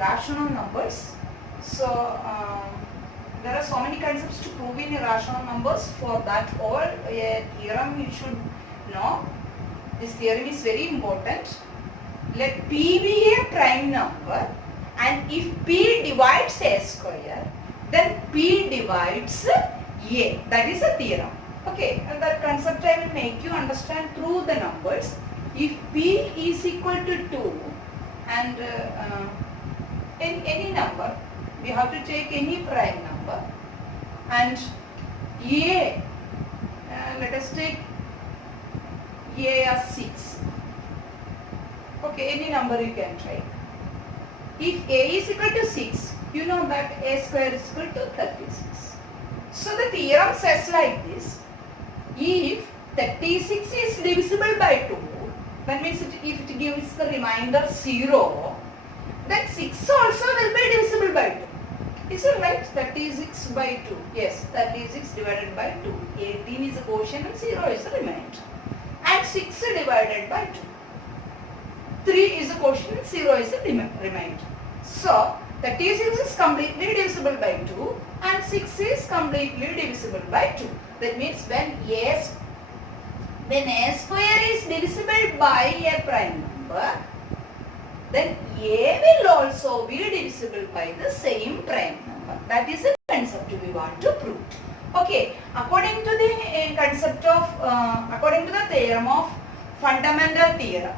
irrational numbers. So there are so many concepts to prove in irrational numbers. For that all a theorem you should know. This theorem is very important. Let P be a prime number, and if P divides A square, then P divides A. That is a theorem. Okay, and that concept I will make you understand through the numbers. If P is equal to 2 and in any number, we have to take any prime number, and A, let us take A as 6. Okay, any number you can try. If A is equal to 6, you know that A square is equal to 36. So the theorem says like this: if 36 is divisible by 2, that means if it gives the remainder 0, then 6 also will be divisible by 2. Is it right? 36 by 2. Yes, 36 divided by 2. 18 is the quotient and 0 is the remainder. And 6 divided by 2. 3 is the quotient and 0 is the remainder. So, 36 is completely divisible by 2 and 6 is completely divisible by 2. That means when A square is divisible by a prime number, then A will also be divisible by the same prime number. That is the concept we want to prove. Okay, according to the concept of, according to the theorem of fundamental theorem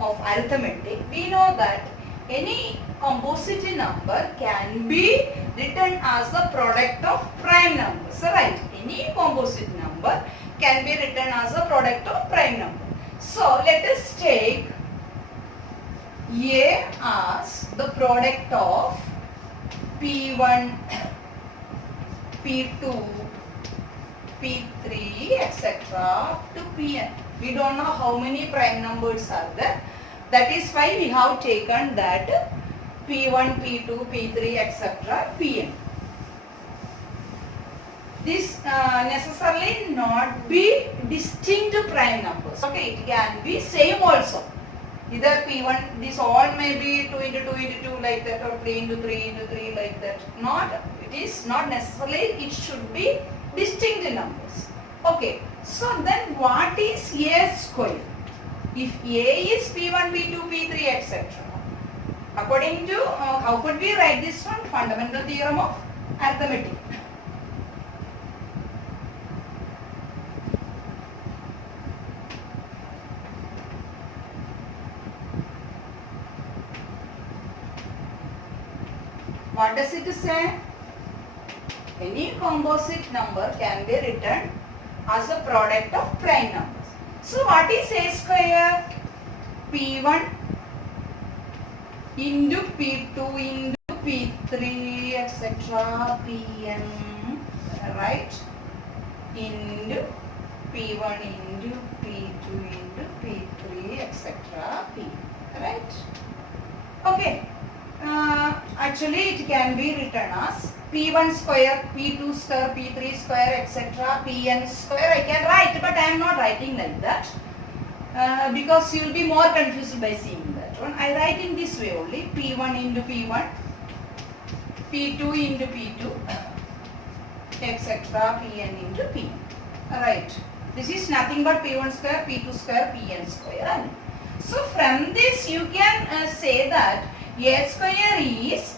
of arithmetic, we know that any composite number can be written as the product of prime numbers. Right? Any composite number can be written as a product of prime number. So let us take A as the product of P1, P2, P3, etc. to Pn. We don't know how many prime numbers are there. That is why we have taken that P1, P2, P3, etc. Pn. This necessarily not be distinct prime numbers. Okay, it can be same also. Either P1, this all may be 2 into 2 into 2 like that, or 3 into 3 into 3 like that. It is not necessarily, it should be distinct numbers. Okay, so then what is A square? If A is P1, P2, P3, etc. According to, how could we write this one? Fundamental theorem of arithmetic. What does it say? Any composite number can be written as a product of prime numbers. So what is A square? P1 into P2 into P3 etc. Pn, right? Into P1 into P2 into P3 etc. Pn, right? Okay. Actually it can be written as P1 square, P2 square, P3 square, etc. Pn square I can write, but I am not writing like that because you will be more confused by seeing that one. I write in this way only: P1 into P1, P2 into P2, etc. Pn into Pn. Right. This is nothing but P1 square, P2 square, Pn square. So from this you can say that A square is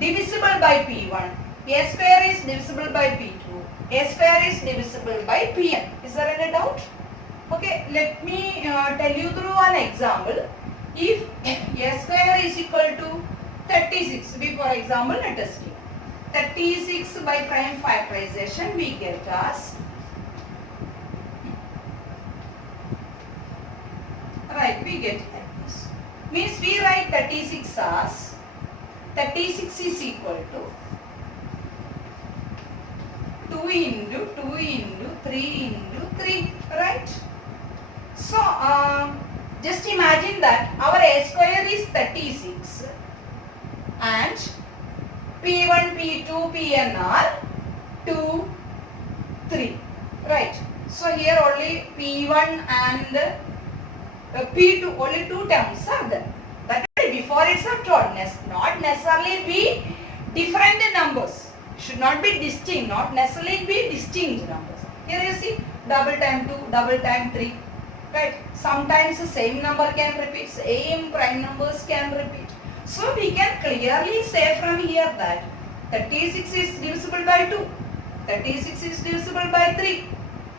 divisible by P1, A square is divisible by P2, A square is divisible by Pn. Is there any doubt? Okay, let me tell you through an example. If A square is equal to 36, for example, let us take 36 by prime factorization, we get as, right, we get like this. Means we write 36 as 36 is equal to 2 into 2 into 3 into 3, right? So just imagine that our A square is 36 and P1, P2, Pn are 2, 3, right? So here only P1 and P2, only two terms are there. That is before itself told, not necessarily be different numbers. Should not be distinct, not necessarily be distinct numbers. Here you see double time 2, double time 3. Right? Sometimes the same number can repeat, same prime numbers can repeat. So we can clearly say from here that 36 is divisible by 2, 36 is divisible by 3.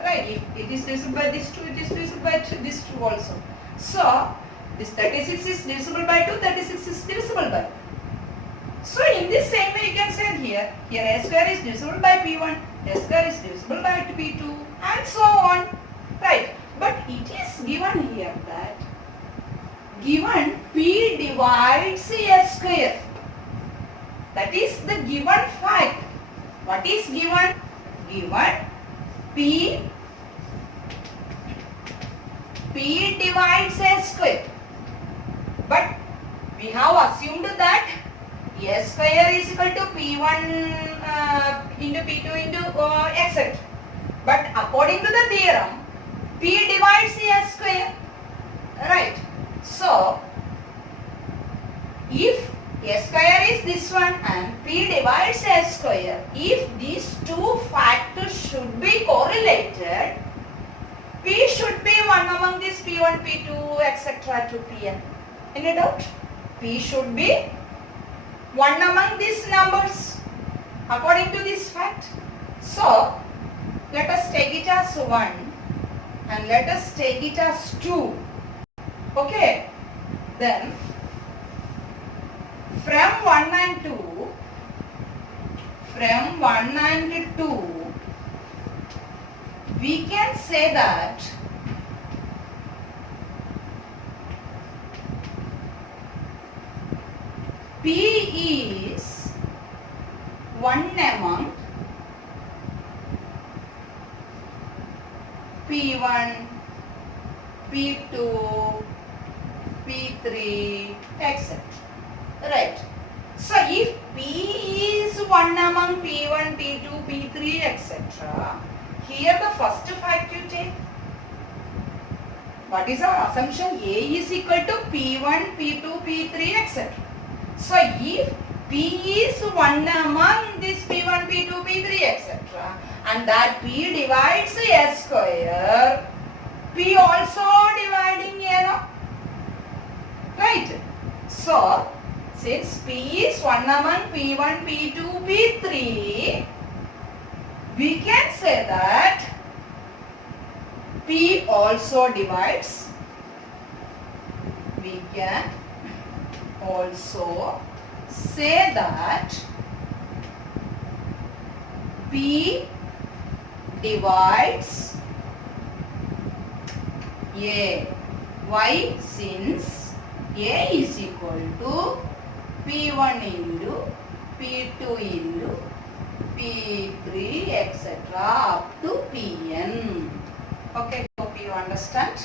Right? If it is divisible by this 2, it is divisible by this 2 also. So this 36 is divisible by 2, 36 is divisible by 2. So in this same way you can say here a square is divisible by p1, a square is divisible by p2 and so on. Right? But it is given here that given p divides a square. That is the given fact. What is given? Given p divides a square. But we have assumed that a square is equal to p1 into p2 into etc. But according to the theorem, p divides a square. Right? So, if a square is this one and p divides a square, if these two factors should be correlated, p should be one among these p1, p2, etc. to pn. Any doubt? P should be one among these numbers according to this fact. So, let us take it as 1 and let us take it as 2. Okay? Then, from 1 and 2, we can say that P is one among P1, P2, P3, etc. Right. So, if P is one among P1, P2, P3, etc., here the first fact you take. What is our assumption? A is equal to P1, P2, P3, etc. So, if P is one among this P1, P2, P3, etc. and that P divides a square, P also dividing a, no? Right? So, since P is one among P1, P2, P3, we can say that P also divides. We can also say that P divides A. Why? Since A is equal to P1 into P2 into P3 etc. up to Pn. Okay, hope you understand.